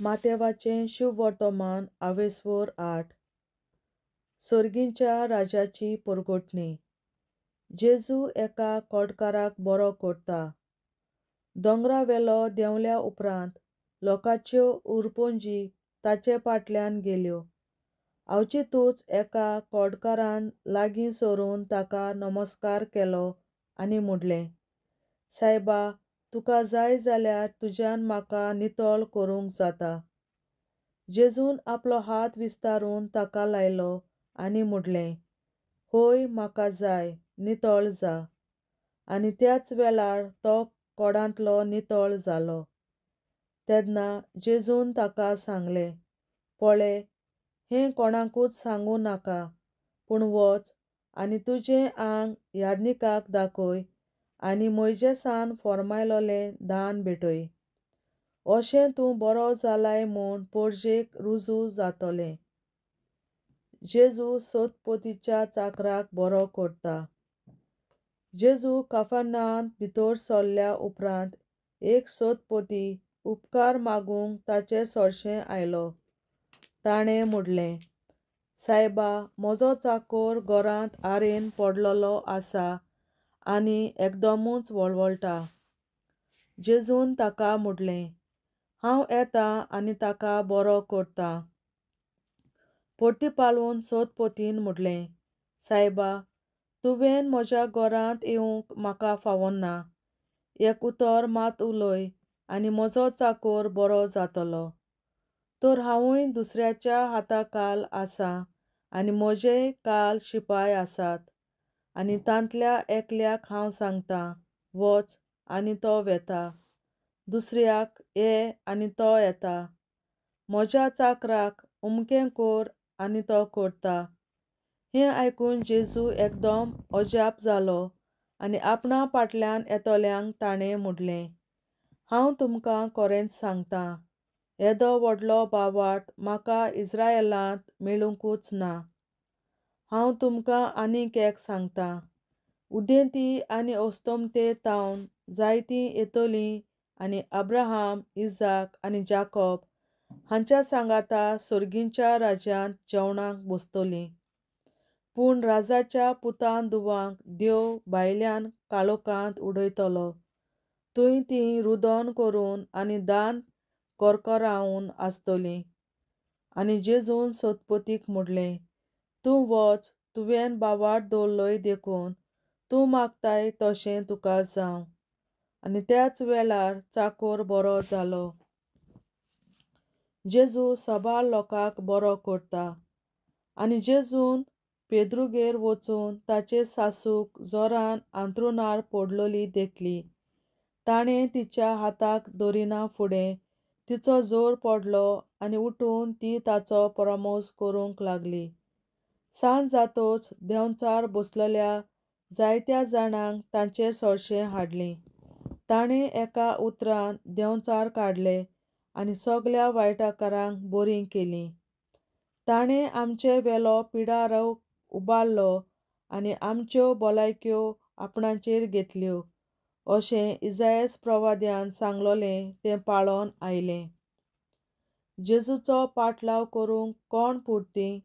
मातेवाचें शुभ वर्तमान आवेसवर 8. सर्गींच्या राजाची परगोटणी. जेजू एका कोडकाराक बरो करता. दोंगरावेलो देंवल्या उपरांत लोकाच्यो उरपोंजी ताचे फाटल्यान गेल्यो. अवचितूच एका कोडकारान लागीं सरून ताका नमस्कार केलो आनी म्हणलें, सायबा, तुका जाय जाल्यार तुज्यान म्हाका नितळ करूंक जाता. जेजून आपलो हात विस्तारून ताका लायलो आनी म्हणलें, होय, म्हाका जाय, नितळ जा. आनी त्याच वेळार तो कोडांतलो नितळ जालो. तेन्ना जेजून ताका सांगलें, पळय, हें कोणाकूच सांगूं नाका, पूण वच आनी तुजें आंग याजकाक दाखय आनी मोइजेसान फर्मायलोलें दान भेटय. अशें तूं बरो जालाय म्हूण परजेक रुजू जातलें. जेजू सोदपोतीच्या चाकराक बरो करता. जेजू कफरनाहूमांत भितर सरल्या उपरांत एक सोदपोती उपकार मागूंक ताचे सोरशें आयलो. ताणें म्हणलें, सायबा, म्हजो चाकर घरांत आरेन पडलोलो आसा आनी एकदमूच वळवळटा. जेजून ताका म्हणलें, हांव येतां आनी ताका बरो करतां. परतीपालवून सोदपोतीन म्हणलें, सायबा, तुवें म्हज्या घरांत येवंक म्हाका फावना. एक उतर मात उलय आनी म्हजो चाकर बरो जातलो. तर हांवूय दुसऱ्याच्या हाताखाल आसां आनी म्हजेय काल शिपाय आसात. आनी तांतल्या एकल्याक हांव सांगतां, वच आनी तो वेता. दुसऱ्याक, ये आनी तो येता. म्हज्या चाकराक, उमकें कर आनी तो करता. हें आयकून जेजू एकदम अजाप जालो आनी आपणा फाटल्यान येतोल्यांक ताणें म्हणलें, हांव तुमकां खरेंच सांगतां, येदो व्हडलो बावार्थ म्हाका इस्रायेलांत मेळूंकूच ना. हांव तुमकां आनीक एक सांगतां, उदेंती आनी अस्तोमते तावन जायतीं येतलीं आनी अब्राहम, इसाक आनी जाकोब हांच्या सांगाता सर्गींच्या राज्यांत जेवणाक बसतलीं. पूण राजाच्या पुतां धुवांक देव भायल्यान काळोखांत उडयतलो. थंय तीं रुदन करून आनी दांत करकरावन आसतलीं. आनी जेजून सोदपोतीक म्हणलें, तूं वच, तुवें बावार्थ दवरलोय देखून तूं मागताय तशें तुका जावं. आनी त्याच वेळार चाकर बरो जालो. जेजू साबार लोकांक बरो करता. आनी जेजून पेद्रूगेर वचून ताचे सासूक जोरान अंथरुणार पडलोली देखली. ताणें तिच्या हाताक धरिना फुडें तिचो जोर पडलो आनी उठून ती ताचो परमोस करूंक लागली. सांज जातच देंवचार बसलोल्या जायत्या जाणांक तांचे सोरशें हाडलें. ताणें एका उतरान देंवचार काडले आनी सगल्या वायटाकारांक बरीं केलीं. ताणें आमचे वेलो पिडारो उबारलो आनी आमच्यो भलायक्यो आपणाचेर घेतल्यो, अशें इसायास प्रवाद्यान सांगलोलें तें पाळोन आयलें. जेजूचो पाटलाव करूंक कोण पुरतीं?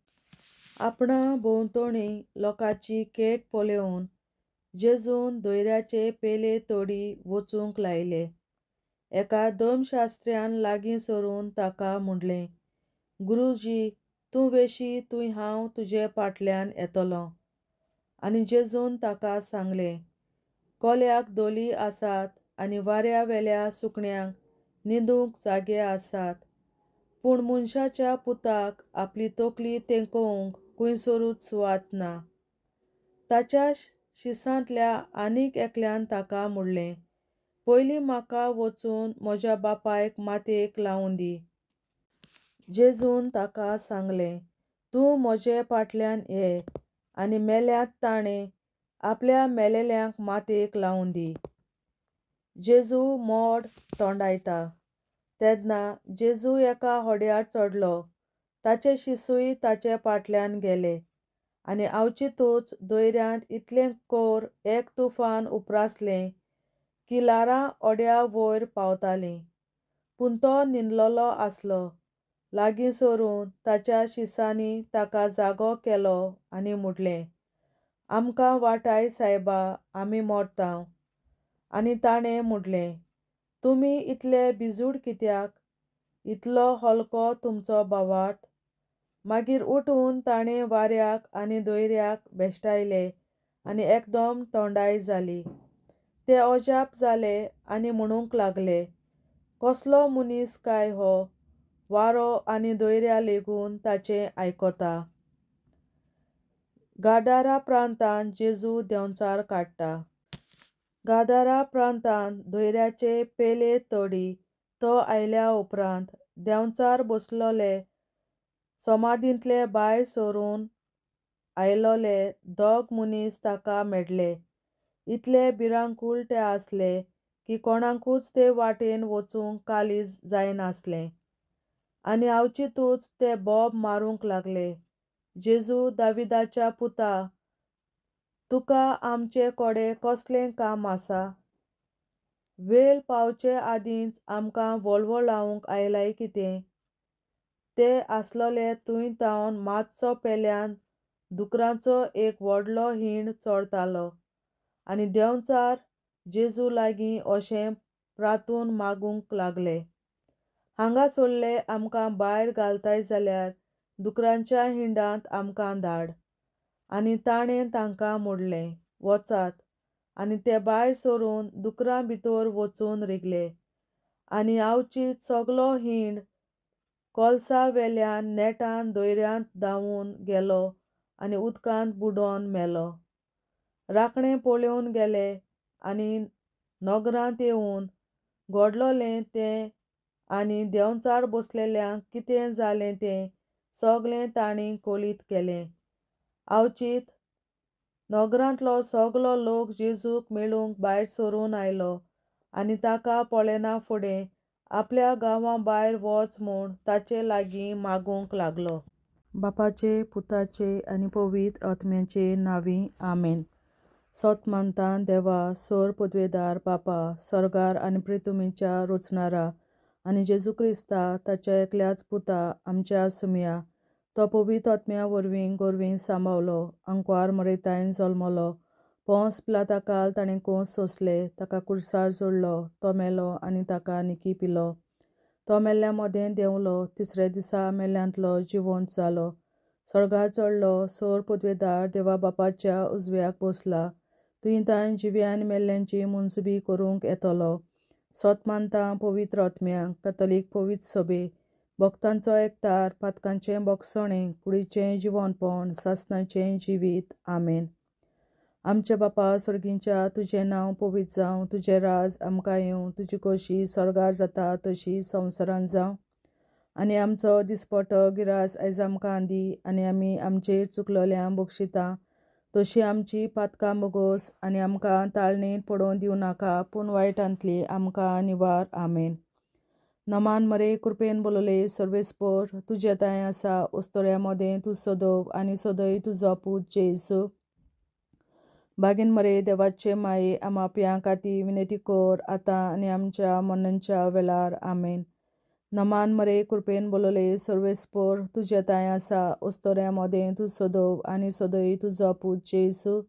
आपणा भोंवतणी लोकांची केट पळोवन जेजून धैर्याचे पेले तडी वचूंक लायले. एका धर्मशास्त्र्यान लागीं सरून ताका म्हणलें, गुरूजी, तूं वेशी थंय हांव तुजे फाटल्यान येतलों. आनी जेजून ताका सांगलें, कोल्याक दोली आसात आनी वाऱ्यावेल्या सुकण्यांक न्हिदूंक जागे आसात, पूण मनशाच्या पुताक आपली तकली तेंकोवंक खंयसरूच सुवात ना. ताच्या शिसांतल्या आनीक एकल्यान ताका म्हणलें, पयलीं म्हाका वचून म्हज्या बापायक मातयेक लावूं दी. जेजून ताका सांगलें, तूं म्हजे फाटल्यान ये आनी मेल्यांत ताणें आपल्या मेलेल्यांक मातयेक लावूं दी. जेजू मोड तोंडायता. तेन्ना जेजू एका होड्यार चडलो. ताचे शिसूय ताचे फाटल्यान गेले. आनी अवचितूच दर्यांत इतलें खोर एक तुफान उप्रासलें की ल्हारां होड्या वयर पावतालीं. पूण तो न्हिदलोलो आसलो. लागीं सरून ताच्या शिसांनी ताका जागो केलो आनी म्हटलें, आमकां वाटाय सायबा, आमी मरतांव. आनी ताणें म्हटलें, तुमी इतले भिजूड कित्याक? इतलो हलको तुमचो बावार्थ? मागीर उठून ताणें वाऱ्याक आनी दोयऱ्याक भेश्टायले आनी एकदम थंडाय जाली. ते अजाप जाले आनी म्हणूंक लागले, कसलो मनीस काय हो, वारो आनी दोयऱ्या लेगून ताचें आयकता. गादारा प्रांतांत जेजू देंवचार काडटा. गादारा प्रांतांत दोयऱ्याचे पेले तडी तो आयल्या उपरांत देंवचार बसलोले समाधींतले भायर सरून आयलोले दोग मनीस ताका मेळ्ळे. इतले भिरांकूळ ते आसले की कोणाकूच ते वाटेन वचूंक कालीज जायनासलें. आनी आवचितूच ते बोब मारूंक लागले, जेजू दाविदाच्या पुता, तुका आमचे कोडे कसलें काम आसा? वेळ पावचे आदींच आमकां वळवळ लावंक आयलाय कितें? ते आसलोले थंय तावन मातसो पेल्यान दुकरांचो एक व्हडलो हिंड चोरतालो आनी देंवचार जेजू लागीं अशें प्रार्थून मागूंक लागले, हांगा सोडले आमकां भायर घालताय जाल्यार दुकरांच्या हिंडांत आमकां धाड. आनी ताणें तांकां म्हणलें, वचात. आनी ते भायर सरून दुकरां भितर वचून रिगले. आनी आवचीत सगलो हिंड कोलसा वेल्यान नेटान दोयऱ्यांत धांवून गेलो आनी उदकांत बुडोवन मेलो. राखणे पळोवन गेले आनी नगरांत येवन घडलोलें तें आनी देंवचार बसलेल्यांक कितें जालें तें सगलें तांणी कळीत केलें. आवचीत नगरांतलो सगलो लोक जेजूक मेळूंक भायर सरून आयलो आनी ताका पळयना फुडें आपल्या गांवां भायर वच म्हूण ताचे लागीं मागूंक लागलो. बापाचे, पुताचे आनी पवित्र आत्म्याचे नांवीं आमेन. सोत मानतां देवा, सोर पदवेदार बापा, सर्गार आनी पृथ्वीच्या रचणारा आनी जेजू क्रिस्ता ताच्या एकल्याच पुता आमच्या सुमया, तो पवित्र आत्म्या वरवीं गोरवीं सांबावलो, अंकवार मरयतायन जल्मलो, पोंस पिलाताकाल ताणें कोंस सोंसले, ताका कुर्सार जोडलो, तो मेलो आनी ताका निकी पिलो. तो मेल्ल्या मोदें देंवलो, तिसरे दिसा मेल्ल्यांतलो जिवंत जालो, सर्गार चडलो, सोर पदवेदार देवा बापाच्या उजव्याक बसला, थंय ताण जिव्या आनी मेल्ल्यांची मुनसुबी करूंक येतलो. सोत मानतां पवित्र आत्म्यांक, कातोलीक पवित्र सभे, भक्तांचो एकठार, पातकांचें बोगसणें, कुडीचें जिवंतपण, सासणाचें जिवीत. आमेन. आमचे बापा स्वर्गींच्या, तुजें नांव पवित्र जावं, तुजें राज आमकां येवं, तुजी खोशी स्वर्गार जाता तशी संवसारांत जावं. आनी आमचो दिसपट्टो गिरास आयज आमकां दी, आनी आमी आमचेर चुकलोल्यांक बक्षिता तशी आमची पातकां बोगोस, आनी आमकां ताळणेंत पडोवन दिवं नाका, पूण वायटांतली आमकां निवार. आमेन. नमान मरे कृपेन बोलोले सर्वेस्पोर, तुजे ताय आसा, उस्तोऱ्या मोदें तूं सोदोव आनी सोदय तुजो पूत जेसू. बागीन मरे देवाचे माये, आमा पियां खातीर विनंती कोर, आतां आनी आमच्या मरणाच्या वेळार. आमेन. नमान मरे कृपेन बोलोले सर्वेस्पोर, तुजे ताय आसा, उस्तोऱ्या मोदें तूं सोदोव आनी सोदय तुजो पूत जेसू.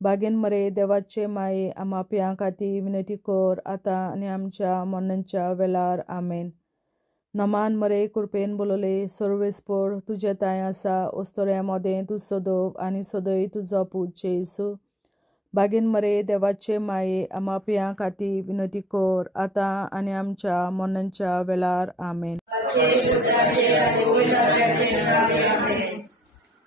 बागीन मरे देवाचे माये, आमा पियां खातीर विनंती कोर, आतां आनी आमच्या मरणाच्या वेळार. आमेन. नमान मरे कृपेन बोलोले सर्वेस्पोर, तुजे ताय आसा, उस्तोऱ्या मोदें तूं सोदोव आनी सोदय तुजो पूत जेसू. बागीन मरे देवाचे माये, आमा पियां खातीर विनंती कोर, आतां आनी आमच्या मरणाच्या वेळार. आमेन.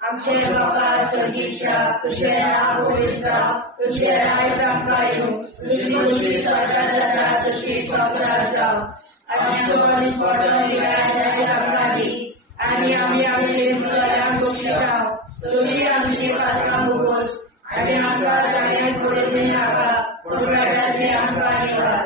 आमचे बापा स्वर्गीच्या, तुझे नाव पवित्र जावं, तुझे राज आमकां येवं, तुजी खुशी स्वर्गांत जाता तशी संवसारांत जावं. आमचो दिसपट्टो गिरास आयज आमकां दी, आनी आमी आमचे चुकलोल्यांक बक्षितांव, तशी आमची पातकां बोगोस, आनी आमकां ताळ्यांत पडोवन दिवं नाका, पूण वायटांतली आमकां निवार.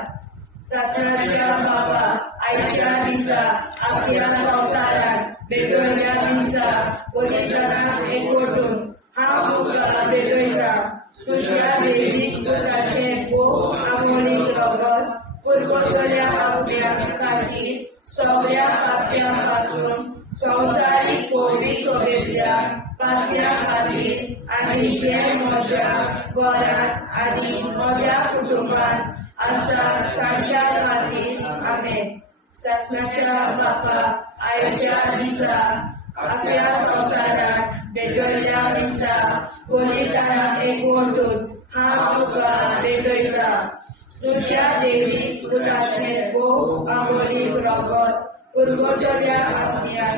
सासणाच्या बापा, आयच्या दिसा आपल्या संवसारांत भेटोयल्या दिसा पवित्रनाक एकवटून हांव तुका भेटयता. तुज्या दैवीक पुताचें खूब आमोलीक रगत पुरवलेल्या आपल्या खातीर सगळ्या पाप्यांपासून संवसारीक कोविड सोबेतल्या पाप्या खातीर आनी जे म्हज्या घरांत आनी म्हज्या कुटुंबात आसा तांच्या खातीर आमेन. सासणाच्या बापा आयच्या दिसा आपल्या संवसारात भेटयल्या दिसा बलिदानाक एकवटून हांव तुका भेटयता. तुज्या देवीक पुताचें भोव आंबोलीक रगत पुरवलेल्या आपल्या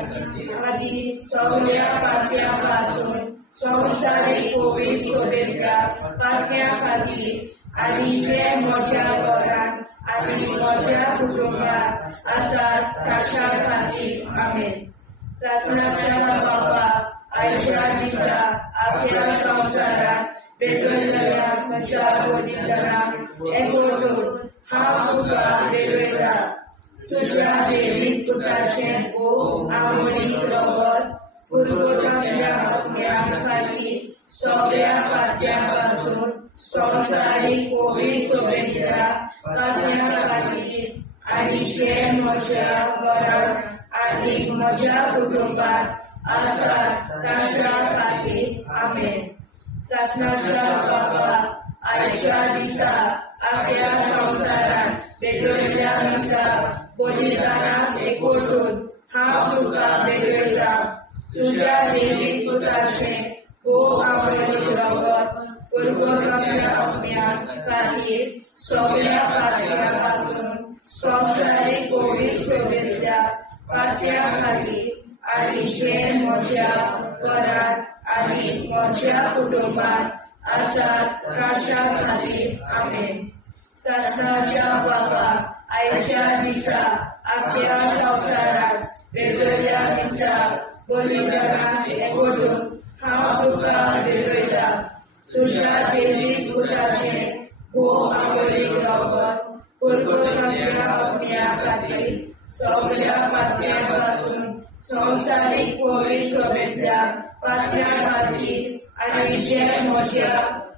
खातीर सगळ्या पाप्यांपासून संवसारीक कोविड सोबेतल्या पाप्या खातीर आनी जे म्हज्या घरांत आनी म्हज्या कुटुंबात आसात तांच्या खातीर आमेन. सासणाच्या बापा आयच्या दिसा आपल्या संवसारात भेटयलेल्या म्हज्या बलिदानाक एकवटून हांव तुका भेटयता. तुज्या देवीक पुताचें भोव आंबोलीक रगत पुरवलेल्या आपल्या खातीर सगळ्या पाप्यांपासून संवसारीक कोविड सोबेतल्या पाप्या खातीर आनी जे म्हज्या घरांत आनी म्हज्या कुटुंबात आसात तांच्या खातीर आमेन. सासणाच्या बापा आयच्या दिसा आपल्या संवसारात भेटयल्या दिसा बलिदानाक एकवटून हांव तुका भेटयता. तुज्या देवीक पुताचें भोव आंबोलीक रगत पुरवलेल्या आपल्या खातीर सगळ्या पाप्यांपासून संवसारीक कोविड सोबेतल्या पाप्या खातीर आनी जे म्हज्या घरांत आनी म्हज्या कुटुंबात आसात तांच्या खातीर आमेन. सासणाच्या बापा आयच्या दिसा आपल्या संवसारात भेटयल्या दिसा बलिदानाक एकवटून हांव तुका भेटयता. तुज्या देवीक पुताचें भोव आंबोलीक रगत पुरवलेल्या आपल्या खातीर सगळ्या पाप्यांपासून संवसारीक कोविड सोबेतल्या पाप्या खातीर आनी जे म्हज्या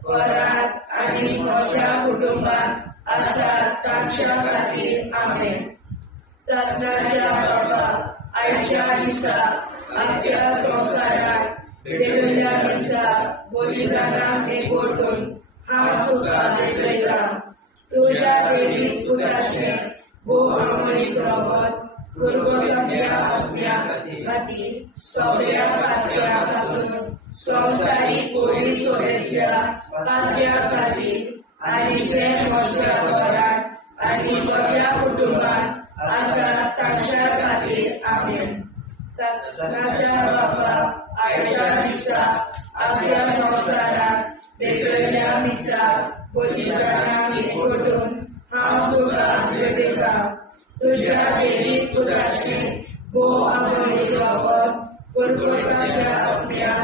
घरांत आनी म्हज्या कुटुंबात आसात तांच्या खातीर आमेन. सासणाच्या बापा आयच्या दिसा आपल्या संवसारात भेटयल्या दिसा बलिदानाक एकवटून हांव तुका भेटयता. तुज्या देवीक पुताचें भोव आंबोलीक रगत पुरवलेल्या आपल्या खातीर सगळ्या पाप्यांपासून संवसारीक कोविड सोबेतल्या पाप्या खातीर आनी जे म्हज्या घरांत आनी म्हज्या कुटुंबात आसात तांच्या खातीर आमेन. सासणाच्या बापा आयच्या दिसा आपल्या संवसारात भेटयल्या दिसा बलिदानाक एकवटून हांव तुका भेटयता. तुज्या देवीक पुताचें भोव आंबोलीक रगत पुरवलेल्या आपल्या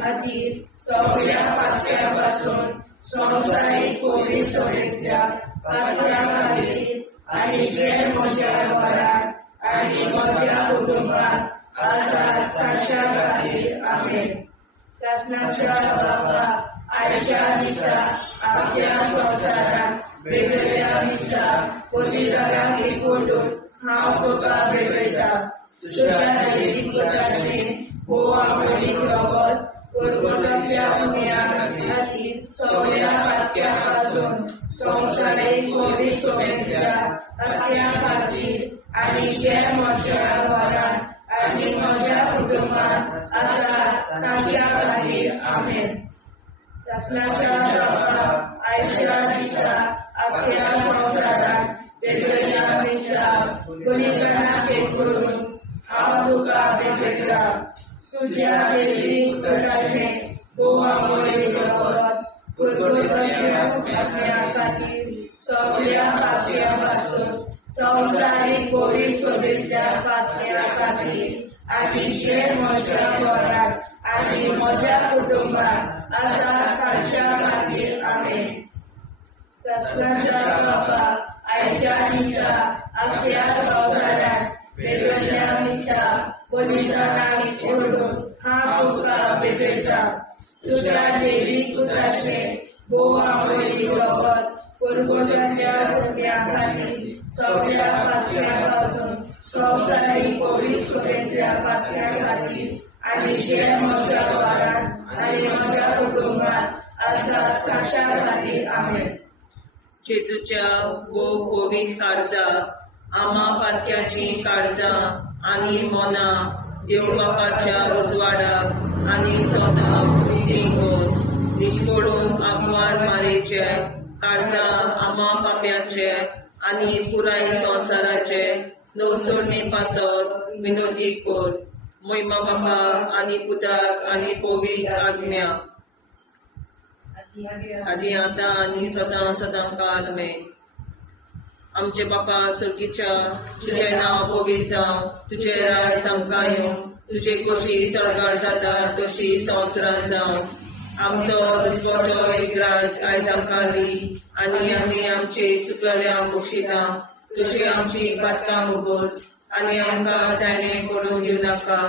खातीर सगळ्या पाप्यांपासून संवसारीक कोविड सोबेतल्या पाप्या खातीर आनी जे म्हज्या घरांत आनी म्हज्या कुटुंबात आसात तांच्या खातीर आमेन. सासणाच्या बापा आयच्या दिसा आपल्या संवसारात भेटयल्या दिसा बलिदानाक एकवटून हांव तुका भेटयता. तुज्या देवीक पुताचें भोव आंबोलीक रगत पुरवलेल्या आपल्या खातीर सगळ्या पाप्यांपासून संवसारीक कोविड सोबेतल्या पाप्या खातीर आनी जे म्हज्या घरांत आनी म्हज्या कुटुंबात आसात तांच्या खातीर आमेन. सासणाच्या बापा आयच्या दिसा आपल्या संवसारात भेटयल्या दिसा बलिदानाक एकवटून हांव तुका भेटयता. तुज्या देवीक पुताचें भोव आंबोलीक रगत पुरवलेल्या आपल्या खातीर सगळ्या पाप्यांपासून संवसारीक कोविड सोबेतल्या पाप्या खातीर आनी जे म्हज्या घरांत आनी म्हज्या कुटुंबात आसात तांच्या खातीर आमेन. सासणाच्या बापा आयच्या दिसा आपल्या संवसारात भेटयल्या दिसा बलिदानाक एकवटून हांव तुका भेटयता. तुज्या देवीक पुताचें भोव आंबोलीक रगत पुरवलेल्या आपल्या खातीर सगळ्या पातळ्यांपासून संवसारीक कोविड सुबेतल्या पातळ्या खातीर आनी जे म्हज्या वारांत आनी म्हज्या कुटुंबात आसात ताच्या खातीर आमेन. जेजूच्या कोविड काळजां आमा पातक्याची काळजां आनी मोना देव बापाच्या उजवाडाक आनी सोदाक देखून निश्कोडून आग्वार मारेचे काळजां आमा पाप्याचे आनी पुराय संवसाराचे नवसोडणे पासत विनोदी कोर. मोहिमा बापा आनी पुताक आनी पवित्र आज्ञा आदी आतां आनी सदां सदां काल आमेन. आमचे बापा सुर्गीच्या तुझे नांव पवित्र जावं, तुझे राज आमकां येवं, तुझे कशी सरकार जाता तशी संवसारांत जावं. आमचो दिसवटो विग्राज आयज आमकां दी आनी आमी आमचे चुकल्यांक बक्षिता. तुजी आमची पातकां मुगोस आनी आमकां ताणें पडूंक दिवं नाका,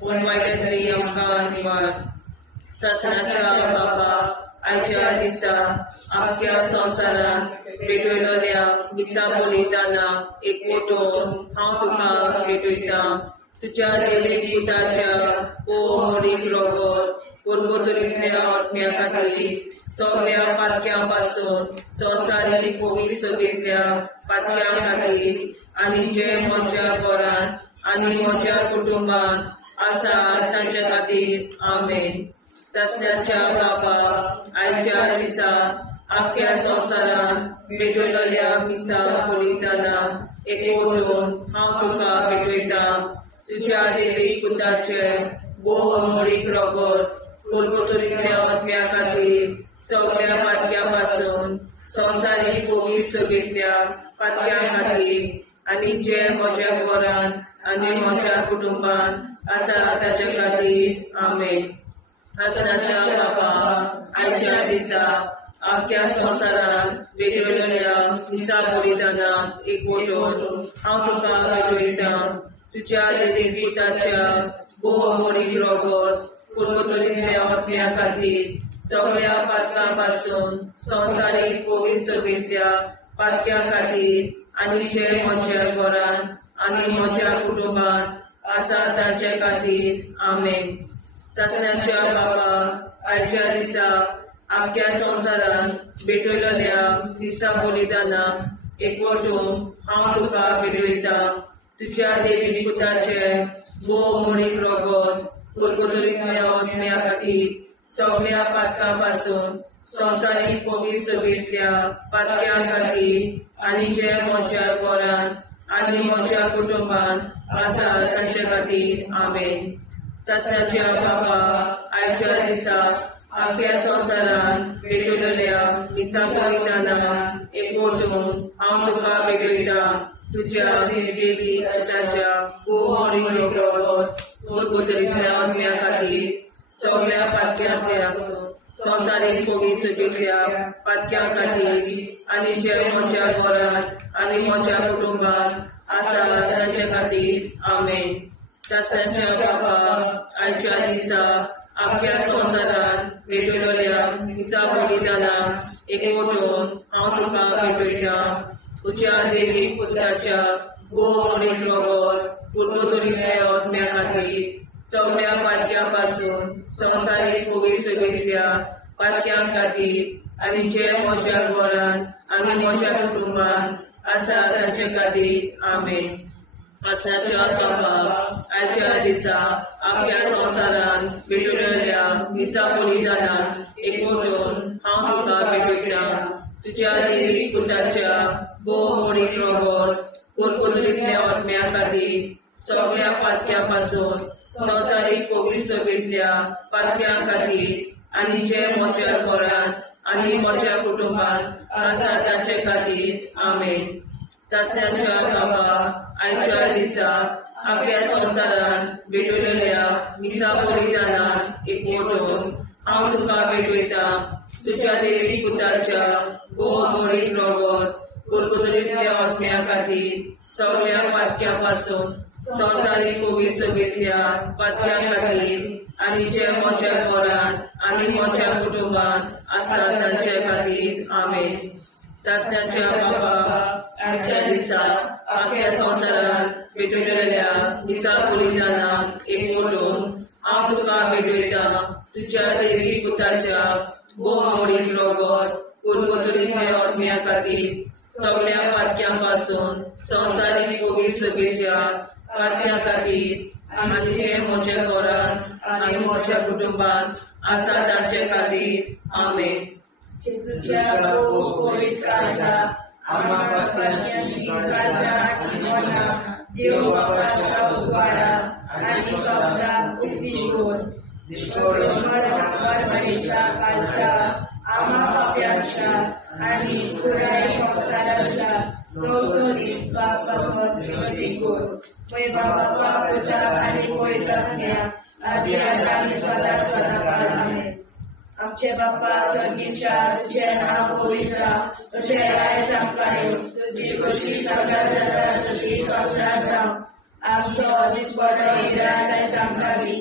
पूण वायटांतली आमकां निवार. सासणाच्या बाबा आयच्या दिसा आख्या संवसारांत भेटयलोल्या दिसा बलिदाना एकवटून हांव तुका भेटयता. तुज्या देवीक पुताच्या मोडीक रोगोर पुर्गोतरींतल्या आत्म्या खातीर सगळ्या पातक्यां पासून संवसारीक कोविड सभेंतल्या पातक्यां खातीर आनी जे म्हज्या घरांत आनी म्हज्या कुटुंबांत आसा तांच्या खातीर आमेन. सस्याच्या बाबा आयच्या दिसा आख्या संवसारांत भेटयलोल्या दिसा बलिदाना एकवटून हांव तुका भेटयता. तुज्या देवीक पुताचे मोडीक रोगोर पुर्गोतरींतल्या आत्म्या खातीर सगळ्या पातक्यां पासून संवसारीक कोविड सभेंतल्या पातक्यां खातीर आनी जे म्हज्या घरांत आनी म्हज्या कुटुंबांत आसा ताच्या खातीर आमेन. सासणाच्या बाबा आयच्या दिसा आख्या संवसारांत भेटयलोल्या दिसा बलिदाना एकवटून हांव तुका भेटयता. तुज्या देवीक पुताच्या मोडीक रोगोर पुर्गोतरींतल्या आत्म्या खातीर सगळ्या पातकां पासून संवसारीक कोविड सभेंतल्या पातक्यां खातीर आनी जे म्हज्या घरांत आनी म्हज्या कुटुंबांत आसा तांचे खातीर आमेन. सासणाच्या बाबा आयच्या दिसा आख्या संवसारांत भेटयलोल्या दिसा बलिदाना एकवटून हांव तुका भेटयता. तुज्या देवीक पुताचे मोडीक रोगोर पुर्गोतरींतल्या आत्म्या खातीर सगळ्या पातकां पासून संवसारीक कोविड सभेंतल्या पातक्यां खातीर आनी जे म्हज्या घरांत आनी म्हज्या कुटुंबांत आसा तांचे खातीर आमेन. सासणाच्या बाबा आयच्या दिसा आख्या संवसारांत भेटयलोल्या दिसा बलिदाना एकवटून हांव तुका भेटयता. तुज्या देवीक पुताच्या मोडीक रोगोर पुर्गोतरींतल्या आत्म्या खातीर सगळ्या पातक्यांतल्या संवसारीक कोविड सभेंतल्या पातक्यां खातीर आनी जे म्हज्या घरांत आनी म्हज्या कुटुंबांत आसा तांचे खातीर आमेन. सासणाच्या बाबा आयच्या दिसा आख्या संवसारांत भेटयलोल्या दिसा बलिदाना एकवटून हांव तुका भेटयता. तुज्या देवीक पुताच्या मोडीक रोगोर पुर्गोतरींतल्या आत्म्या खातीर सगळ्या पातक्यां पासून संवसारीक कोविड सभेंतल्या पातक्यां खातीर आनी जे म्हज्या घरांत आनी म्हज्या कुटुंबांत आसा तांचे खातीर आमेन. सासणाच्या बाबा आयच्या दिसा आख्या संवसारांत भेटयलोल्या दिसा बलिदाना एकवटून हांव तुका भेटयता. तुज्या देवीक पुताच्या मोडीक रोगोर पुर्गोतरींतल्या आत्म्या खातीर सगळ्या पातक्यां पासून संवसारीक कोविड सभेंतल्या पातक्यां खातीर आनी जे म्हज्या घरांत आनी म्हज्या कुटुंबांत आसा तांचे खातीर आमेन. सासणाच्या बाबा आयच्या दिसा आख्या संवसारांत भेटयलोल्या दिसा बलिदाना एकवटून हांव तुका भेटयता. तुज्या देवीक पुताच्या मोडीक रोगोर पुर्गोतरींतल्या आत्म्या खातीर सगळ्या पातक्यां पासून संवसारीक कोविड सभेंतल्या पातक्यां खातीर आनी जे म्हज्या घरांत आनी म्हज्या कुटुंबांत आसा तांचे खातीर आमेन. चाचण्याच्या बाबा आजच्या दिसा आख्या संवसारात भेटलेल्या दिसा कुळीदानाक एकवटून हांव तुका भेटयता तुझ्या देवी पुताच्या भोवमोडीक रगत कुरबुतडींतल्या आत्म्या खातीर सगळ्या पातक्यां संवसारीक कोवीड सभेच्या पातक्यां खातीर आनी जे म्हज्या घरांत आनी म्हज्या कुटुंबांत आसा ताचे खातीर आमेन. जेजूच्या कोवीड काळजा आम्हा पातक्यांची काळजा आनी मनां देव बापाच्या उजवाडा आनी कबरां उक्ती करून परमेच्या काळजा आम्हा पाप्यांच्या आनी पुराय संवसाराच्या गवसणीक बापावर विनंती कर. पळय बाबा पुता आनी पळयतज्ञ आदी आनी सदा सदाकाळ आमेन. आमचे बाप्पा स्वर्गीच्या तुझे नाव पवित्र तुझे राय आमकां येवं तुजी कशी सगळ्यात जाता तशी संवसारात जावं. आमचो दिसपडो हिराय आमकां दी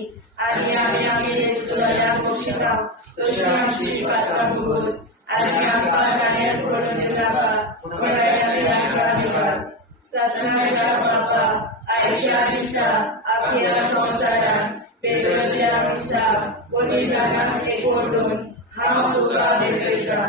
आनी आमी आमची सुदारण्याक बक्षिता तशी आमची पातकां भोगोस आनी आमकां जाण्यार पडून नाका पूण आमी आमकां निवाड. सत्नाच्या बाप्पा आयच्या दिसा आख्या संवसारान पेटयल्ल्या दिसा बलिदानाक एकवटून हांव तुका भेटयता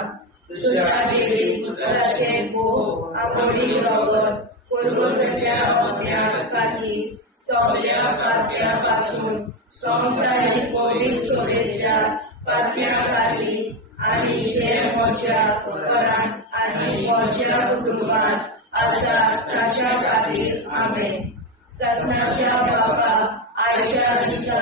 तुज्या देवी पुत्राचे भोव आंबोळी रगत कुरबुतड्या आत्म्या खातीर सगळ्या पातक्यां पासून संवसारीक कोवीड सभेच्या पातक्यां खातीर आनी जे म्हज्या घरांत आनी म्हज्या कुटुंबांत आसा ताच्या खातीर आमेन. सत्नाच्या बाबा आयच्या दिसा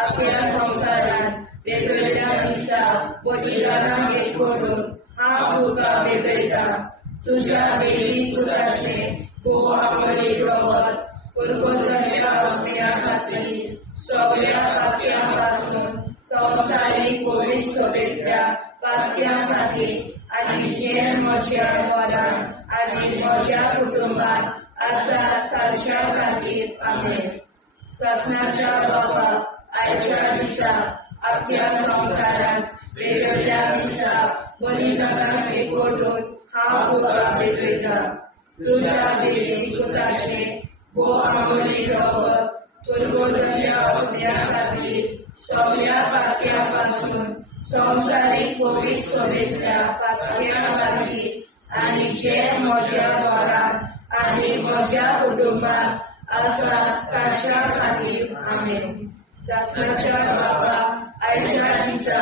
आख्या संवसारान भेटयल्ल्या दिसा बलिदानाक एकवटून हांव तुका भेटयता तुज्या देवी पुताचे भोव आंबोळी रगत कुरबुतड्या आत्म्या खातीर सगळ्या पातक्यां पासून संवसारीक कोवीड सभेच्या पातक्यां खातीर आनी जे म्हज्या घरांत आनी म्हज्या कुटुंबांत आसा ताच्या खातीर आमेन. सत्नाच्या बाबा आयच्या दिसा आख्या संवसारान भेटयल्ल्या दिसा बलिदानाक एकवटून हांव तुका भेटयता तुज्या देवी पुताचे भोव आंबोळी रगत कुरबुतड्या आत्म्या खातीर सगळ्या पातक्यां पासून संवसारीक कोवीड सभेच्या पातक्यां खातीर आनी जे म्हज्या घरांत आनी म्हज्या कुटुंबांत आसा ताच्या खातीर आमेन. सत्नाच्या बाबा आयच्या दिसा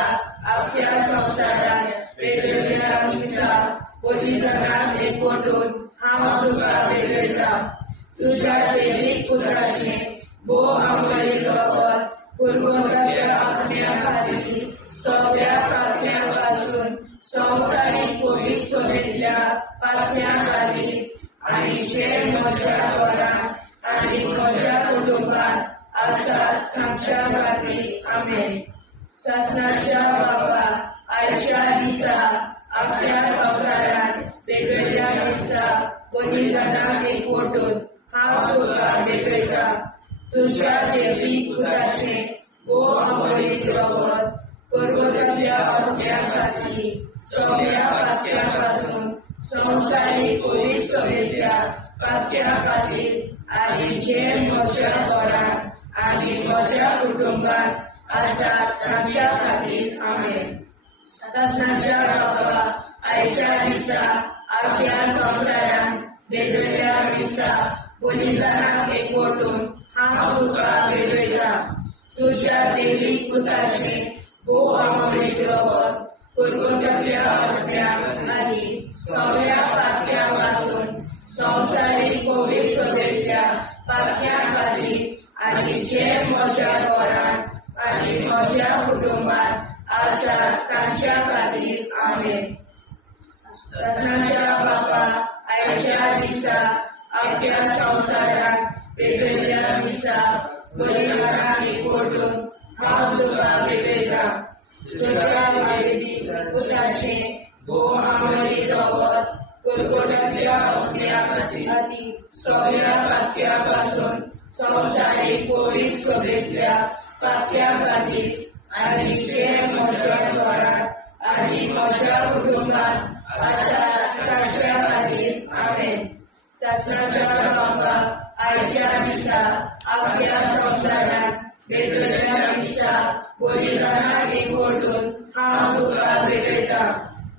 आख्या संवसारान भेटयल्ल्या दिसा बलिदानाक एकवटून हांव तुका भेटयता तुज्या देवी पुताचे भोव आंबोळी रगत कुरबुतड्या आत्म्या खातीर सगळ्या पातक्यां पासून संवसारीक कोवीड सभेच्या पातक्यां खातीर आनी जे म्हज्या घरांत आनी म्हज्या कुटुंबांत आसा ताच्या खातीर आमेन. सत्नाच्या बाबा आयच्या दिसा आख्या संवसारान भेटयल्ल्या दिसा बलिदानाक एकवटून हांव तुका भेटयता तुज्या देवी पुताचे भोव आंबोळी रगत कुरबुतड्या आत्म्या खातीर सगळ्या पातक्यां पासून संवसारीक कोवीड सभेच्या पातक्यां खातीर आनी जे म्हज्या घरांत आनी म्हज्या कुटुंबांत आसा ताच्या खातीर आमेन. सत्नाच्या बाबा आयच्या दिसा आख्या संवसारान भेटयल्ल्या दिसा बलिदानाक एकवटून हांव तुका भेटयता तुज्या देवी पुताचे भोव आंबोळी रगत कुरबुतड्या आत्म्या खातीर सगळ्या पातक्यां पासून संवसारीक कोवीड सभेच्या पातक्यां खातीर आनी जे म्हज्या घरांत आनी म्हज्या कुटुंबांत आसा ताच्या खातीर आमेन. सत्नाच्या बाबा आयच्या दिसा आख्या संवसारान भेटयल्ल्या दिसा बलिदानाक एकवटून हांव तुका भेटयता तुज्या देवी पुताचे भोव आंबोळी रगत कुरबुतड्या आत्म्या खातीर सगळ्या पातक्यां पासून संवसारीक कोवीड सभेच्या पातक्यां खातीर आनी जे म्हज्या घरांत आनी म्हज्या कुटुंबांत आतां तांच्या खातीर आमेन. शासनाच्या बापाक आयच्या दिसा आपल्या संवसारांत भेटलेल्या दिसा बलिदानाक एकवटून हांव तुका भेटयता.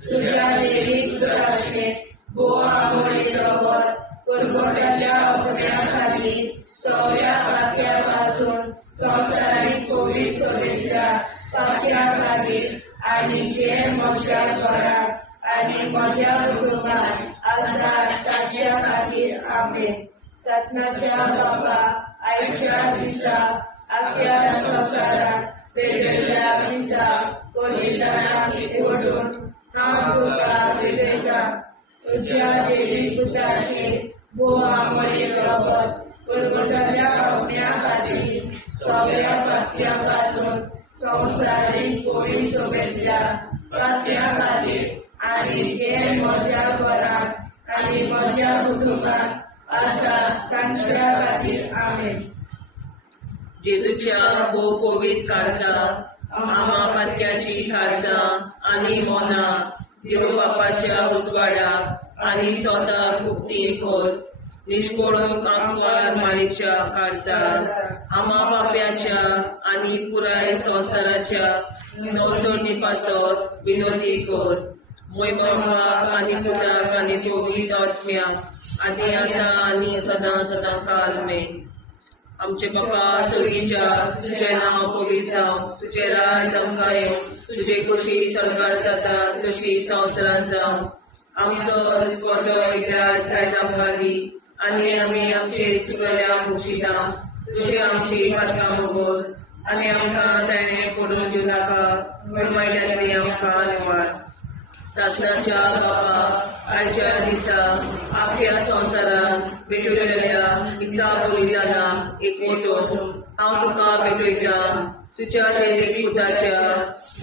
तुज्या देवीक पुताचें भोव आमोणीत रगत परगटल्या अपण्या खातीर सगळ्या पातक्या पासून संवसारीक कोवीड सगळ्या पातक्या खातीर आनी जे म्हज्या घरांत आनी म्हज्या कुटुंबांत आसात तांच्या खातीर आमेन. शासनाच्या बापाक आयच्या दिसा आख्या संवसारांत भेटलेल्या दिसा बलिदानाक एकवटून हांव तुका भेटयता. तुज्या देवीक पुताचें भोव आमोणीत रगत परगटल्या अपण्या खातीर सगळ्या पातक्या पासून संवसारीक कोवीड सगळ्या पातक्या खातीर आनी जे म्हज्या घरांत आनी म्हज्या कुटुंबांत आसात तांच्या खातीर आमेन. जेजूच्या भोव कोवीड काळजां आमा पातक्याची काळजां आनी मोना देव बापाच्या उजवाडाक आनी स्वता मुक्ती कोर. निष्पळूक आंकवार माळेच्या काळजांत आमा बाप्याच्या आनी पुराय संवसाराच्या संसोडणी पासत विनोदी कोर. मोय बापाक आनी पुताक आनी पवित्र आत्म्या आनी आतां आनी सदां सदां काल मेन. आमचे बापा सर्गीच्या तुझें नांव पवित्र जावं, तुजें राज आमकां येवं, तुजी कशी सरकार जाता तशी संवसारांत जावं. आमचो दिसवटो एकदांच आयज आमकां दी आनी आमी आमचे चुकल्यांक मुक्षिता. तुजी आमची पातकां भोगोस आनी आमकां ताणें पडून दिवं नाका, वायट्यांतली आमकां निवार. शासनाच्या बापा आयच्या दिसा आख्या संवसारांत भेटलेल्या दिसा बलिदानाक एकवटून हांव तुका भेटयता. तुज्या देवीक पुताच्या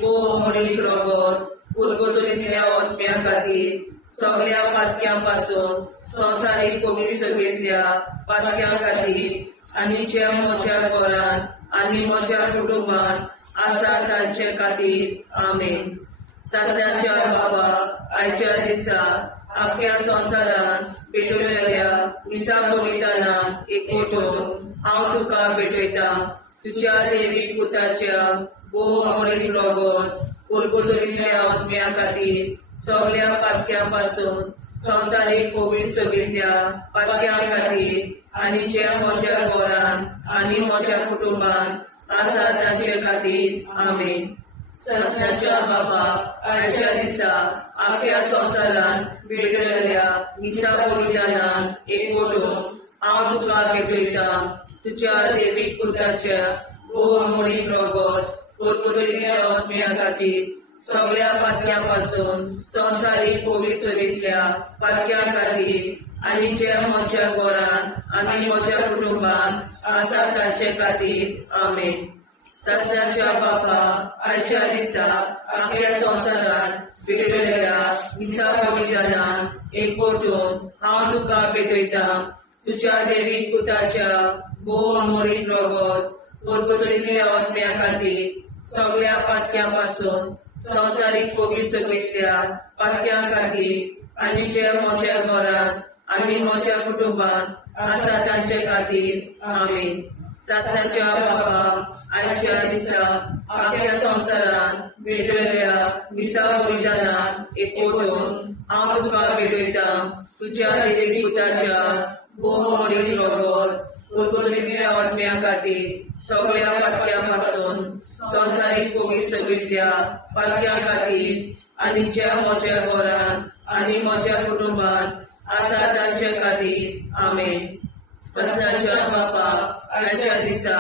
भोव आमोणीत रगत परगटलेल्या आत्म्या खातीर सगळ्या पातक्यां पासून संवसारीक कोवीड सगळ्या पातक्यां खातीर आनी जे म्हज्या घरांत आनी म्हज्या कुटुंबांत आसा तांचे खातीर आमेन. शासनाच्या बापा आयच्या दिसा आख्या संवसारांत भेटलेल्या दिसा बलिदानाक एकवटून हांव तुका भेटयता. तुज्या देवीक पुताच्या भोव आमोणीत रगत परगटलेल्या आत्म्या खातीर सगळ्या पातक्यां पासून संवसारीक कोवीड सगळ्या पातक्यां खातीर आनी जे म्हज्या घरांत आनी म्हज्या कुटुंबांत आसा तांचे खातीर आमेन. शासनाच्या बापा आयच्या दिसा आख्या संवसारांत भेटलेल्या दिसा बलिदानाक एकवटून हांव तुका भेटयता. तुज्या देवीक पुताच्या भोव आमोणीत रगत परगटलेल्या आत्म्या खातीर सगळ्या पातक्यां पासून संवसारीक कोवीड सगळ्या पातक्यां खातीर आनी जे म्हज्या घरांत आनी म्हज्या कुटुंबांत आसा तांचे खातीर आमेन. शासनाच्या बापा आयच्या दिसा आख्या संवसारांत भेटलेल्या दिसा बलिदानाक एकवटून हांव तुका भेटयता. तुज्या देवीक पुताच्या भोव आमोणीत रगत परगटलेल्या आत्म्या खातीर सगळ्या पातक्यां पासून संवसारीक कोवीड सगळ्या पातक्यां खातीर आनी जे म्हज्या घरांत आनी म्हज्या कुटुंबांत आसा तांचे खातीर आमेन. शासनाच्या बापा आयच्या दिसा आख्या संवसारांत भेटलेल्या दिसा बलिदानाक एकवटून हांव तुका भेटयता. तुज्या देवीक पुताच्या भोव आमोणीत रगत परगटलेल्या आत्म्या खातीर सगळ्या पातक्यां पासून संवसारीक कोवीड सगळ्या पातक्यां खातीर आनी जे म्हज्या घरांत आनी म्हज्या कुटुंबांत आसा तांचे खातीर आमेन. शासनाच्या बापा आयच्या दिसा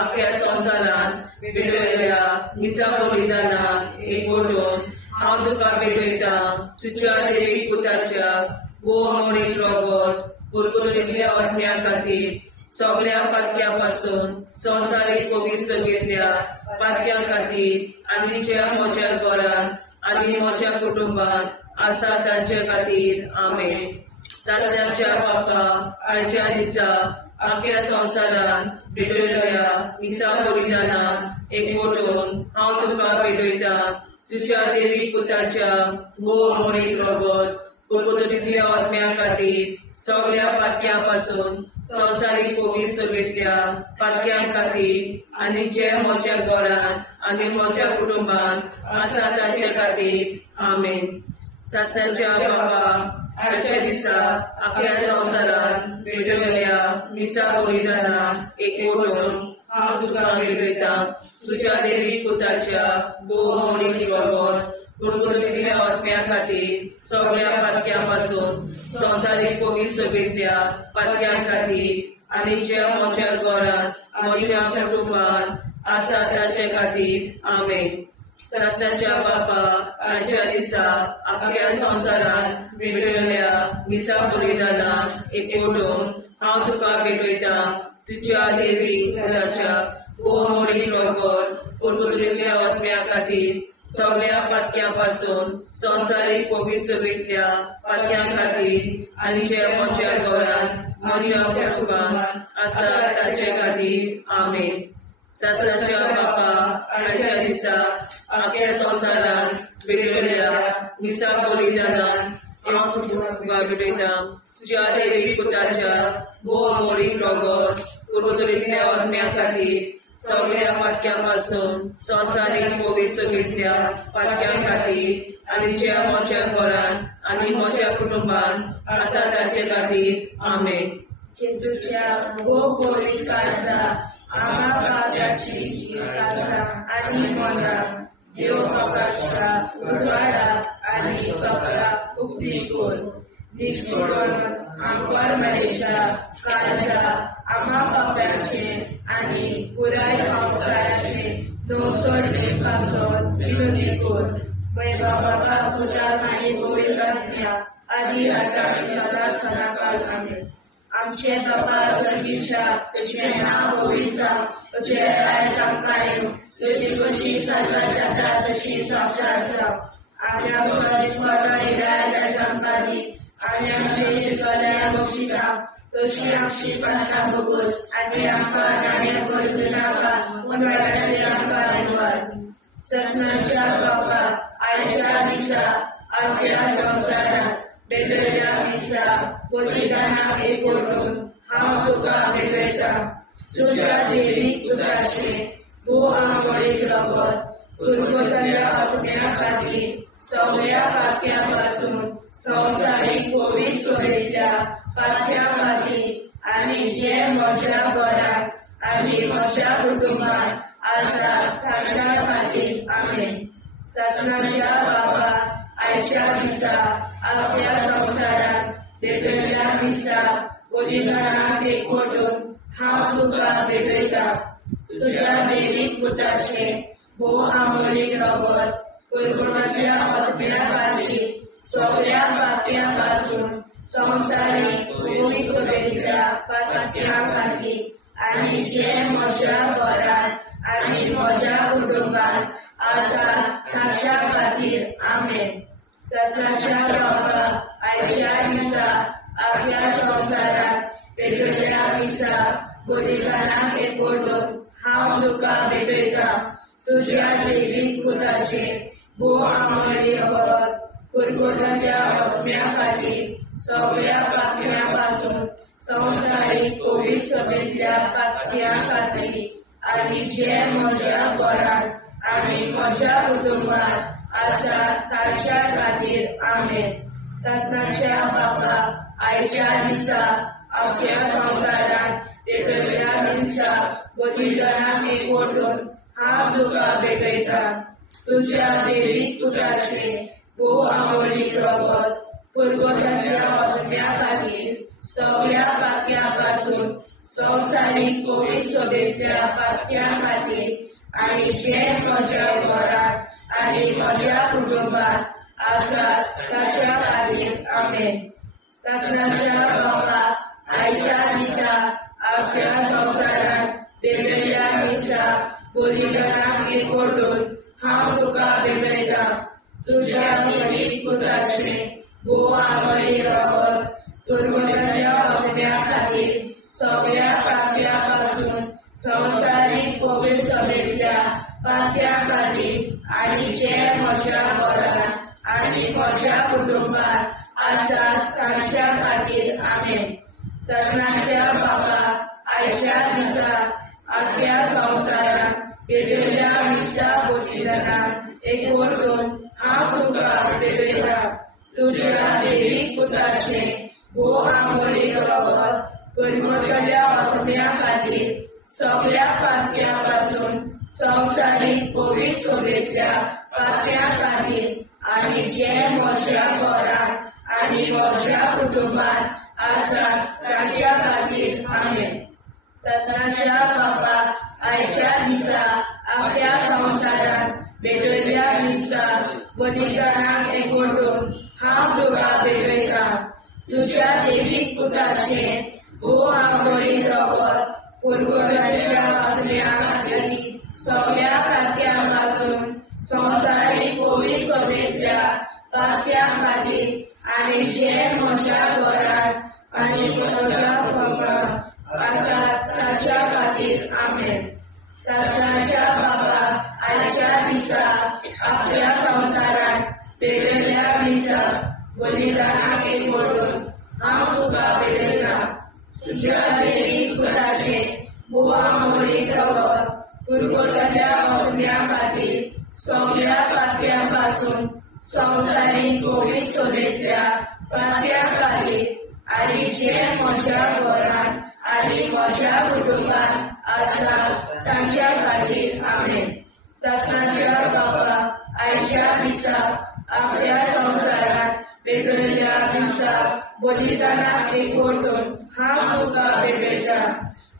आख्या संवसारांत भेटलेल्या दिसा बलिदानाक एकवटून हांव तुका भेटयता. तुज्या देवीक पुताच्या भोव आमोणीत रगत परगटलेल्या आत्म्या खातीर सगळ्या पातक्यां पासून संवसारीक कोवीड सगळ्या पातक्यां खातीर आनी जे म्हज्या घरांत आनी म्हज्या कुटुंबांत आसा तांचे खातीर आमेन. शासनाच्या बापा आयच्या दिसा आख्या संवसारांत भेटलेल्या दिसा बलिदानाक एकवटून हांव तुका भेटयता. तुझ्या देवीक पुताच्या भोव मोडीक रगत कुरकुरीतल्या आत्म्या खातीर सगळ्या पातक्यां संवसारीक पवित्रतेंतल्या पातक्यां खातीर आनी जे म्हज्या घरांत आनी म्हज्या कुटुंबांत आसा ताचे खातीर आमेन. सासणाच्या बाबा आजच्या दिसा आपल्या संवसारांत भेटयल्या मिसा बलिदानां एकवटून हांव तुका भेटयता. तुझ्या देवीक पुताच्या भोव मोडीक रगत कुरकुरीतल्या आत्म्या खातीर सगळ्या पातक्यां संवसारीक पवित्रतेंतल्या पातक्यां खातीर आनी जे म्हज्या घरांत म्हज्या कुटुंबांत आसा ताचे खातीर आमेन. सासणाच्या बापा आजच्या दिसा आपल्या संवसारांत भेटयल्या मिसा बलिदानां एकवटून हांव तुका भेटयता. तुझ्या देवीक पुताच्या भोव मोडीक रगत कुरकुरीतल्या आत्म्या खातीर सगळ्या पातक्यां संवसारीक पवित्रतेंतल्या पातक्यां खातीर आनी जे म्हज्या घरांत म्हज्या कुटुंबांत आसा ताचे खातीर आमेन. सासणाच्या बापा आजच्या दिसा आपल्या संवसारांत भेटयल्या मिसा बलिदानां हांव तुका भेटयता. तुझ्या देवीक पुताच्या भोव मोडीक रगत कुरकुरीतल्या आत्म्या खातीर सगळ्या पातक्यां संवसारीक पवित्रतेंतल्या पातक्यां खातीर आनी जे म्हज्या घरांत आनी म्हज्या कुटुंबांत आसा ताचे खातीर आमेन. जेजूच्या भोव पवित्र काळजा आम्हा पाप्याची काळजा आनी मनाक देव प्रकाशा उजवाडा आनी सगळ्या उक्ती कर. निष्ठुरण आमकां मेळच्या काळजा आम्हा पाप्याचे आनी पुराय संवसाराचे नवसोड पासत विनंती कर. बाबा पुताक आनी पवित्र आत्म्या आदी आतां आनी सदांच सदांकाळ आमेन. आमचे बाबा सर्गीच्या तुझें नांव पवित्र जावं, तुझें राज्य आमकां येवं, तुजी कशी स्वर्गांत जाता तशी संवसारांत जावं. आनी आमकां दिसपट्टो इराय आमकां दी आनी आमचे शिकल्या बक्षिता तशी आमची प्रार्थना भोगोस आनी आमकां नाण्या पडूं नाका पूण वायटांतल्यान आमकां वाचय. ससनाच्या बापा आयच्या दिसा आपल्या संवसारांत भेटयल्या मिसा बलिदानां एकवटून हांव तुका भेटयता. तुझ्या देवीक पुताचे भोव मोडीक रगत कुरकुरीतल्या आत्म्या खातीर सगळ्या पातक्यां संवसारीक पवित्रतेंतल्या पातक्यां खातीर आनी जे म्हज्या घरांत आनी म्हज्या कुटुंबांत आसा ताच्या खातीर आमेन. ससनाच्या बापा आयच्या दिसा आपल्या संवसारांत भेटयल्या मिसा बलिदानां एकवटून हांव तुका भेटयता. तुझ्या देवीक पुताचे भोव मोडीक रगत कुरकुरीतल्या आत्म्या खातीर सगळ्या पातक्यां संवसारीक पवित्रतेंतल्या पातक्यां खातीर आनी जे म्हज्या घरांत आनी म्हज्या कुटुंबांत आसा ताच्या खातीर आमेन. ससनाच्या बापा आयच्या दिसा आपल्या संवसारांत भेटयल्या मिसा बलिदानां एकवटून हांव तुका भेटयता. तुझ्या देवीक पुताचे भोव मोडीक रगत कुरकुरीतल्या आत्म्या खातीर सगळ्या पातक्यां संवसारीक पवित्रतेंतल्या पातक्यां खातीर आनी जे म्हज्या घरांत आनी म्हज्या कुटुंबांत आसा ताच्या खातीर आमेन. ससनाच्या बापा आयच्या दिसा आपल्या संवसारांत भेटयल्या मिसा बलिदानां एकवटून हांव तुका भेटयता. तुझ्या देवीक पुताचे भोव मोडीक रगत कुरकुरीतल्या आत्म्या खातीर सगळ्या पातक्यां संवसारीक पवित्रतेंतल्या पातक्यां खातीर आनी जे म्हज्या घरांत आनी म्हज्या कुटुंबांत आसा ताच्या खातीर आमेन. ससनाच्या बापा आयच्या दिसा आपल्या संवसारांत भेटयल्या मिसा बलिदानां एकवटून हांव तुका भेटयता. तुझ्या देवीक पुताचे भोव मोडीक रगत कुरकुरीतल्या आत्म्या खातीर सगळ्या पातक्यां संवसारीक पवित्रतेच्या पातळ्या खातीर आनी जे म्हज्या घरांत आनी म्हज्या कुटुंबात आसात तांच्या खातीर आमेन. सगळ्यांच्या बाबा आयच्या दिसा आख्या संवसारान पेटयल्या विसा बलिदानाक एकवटून हांव तुका पेटयता. तुज्या देवीक पुताचे भोव आंबोळी रगत परमतल्या आत्म्या खातीर सगळ्या पातक्या पासून संवसारीक पवित्र सभेच्या पातळ्या खातीर आनी जे म्हज्या घरांत आनी म्हज्या कुटुंबात आसात तांच्या खातीर आमेन. सगळ्यांच्या बापाक आयच्या दिसा आख्या संवसारान पेटयल्या विसा बलिदानाक एकवटून हांव तुका पेटयता. तुज्या देवीक पुताचे भोव आंबोळी रगत परगटल्या आत्म्या खातीर सगळ्या पातक्या पासून संवसारीक पवित्र सभेच्या पातळ्या खातीर आनी जे म्हज्या घरांत आनी म्हज्या कुटुंबात आसात तांच्या खातीर आमेन. सगळ्यांच्या बाबा आयच्या दिसा आपल्या संवसारान पेटयल्या विसा बलिदानाक एकवटून हांव तुका पेटयता. तुज्या देवीक पुताचे भोव आंबोळी रगत परगटल्या आत्म्या खातीर सगळ्या पातळ्या पासून संवसारीक पवित्र सभेच्या पातळ्या खातीर आनी जे म्हज्या घरांत आनी म्हज्या कुटुंबात आसात तांच्या खातीर आमेन. सगळ्यांच्या बाबा आयच्या दिसा आपल्या संवसारान पेटयल्या विसा बलिदानाक एकवटून हांव तुका पेटयता.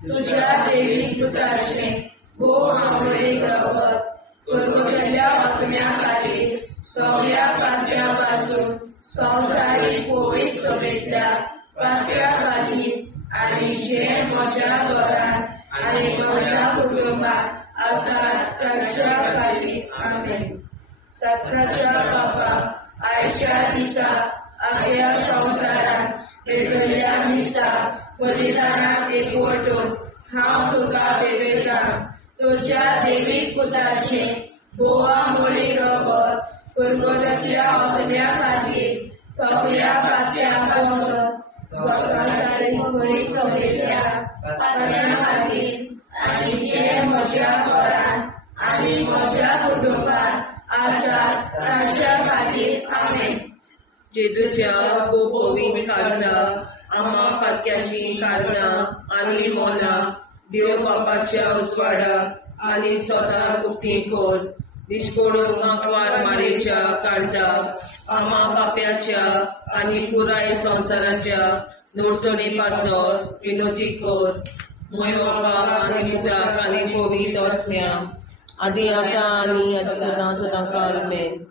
तुज्या देवीक पुताचे भोव आंबोळी रगत परगटल्या आत्म्या खातीर सगळ्या पातळ्या पासून संवसारीक पवित्र सभेच्या पातळ्या खातीर आनी जे म्हज्या घरांत आनी म्हज्या कुटुंबात आसात तांच्या खातीर आमेन. सगळ्यांच्या बाबा आयच्या दिसा आख्या संवसारान पेटयल्या विसा बलिदानाक एकवटून हांव तुका पेटयता. तुज्या देवीक पुताचे भोव आंबोळी रगत परगटल्या आत्म्या खातीर सगळ्या पातळ्या पासून संवसारीक पवित्र सभेच्या पातळ्या खातीर आनी जे म्हज्या घरांत आनी म्हज्या कुटुंबात आसात तांच्या खातीर आमेन. जेजूच्या पवित्र काळजाक आम्हा पातक्याची काळजां आनी मोना देव बापाच्या उजवाडाक आनी स्वता उक्ती कोर. निष्कोडून आंकवार मारेच्या काळजाक आम्हा पाप्याच्या आनी पुराय संवसाराच्या नोडचणी पासर विनोदी कोर. मोय बापाक आनी पुताक आनी पवित्र आत्म्या आदी आतां आनी सदां सदां काल आमेन.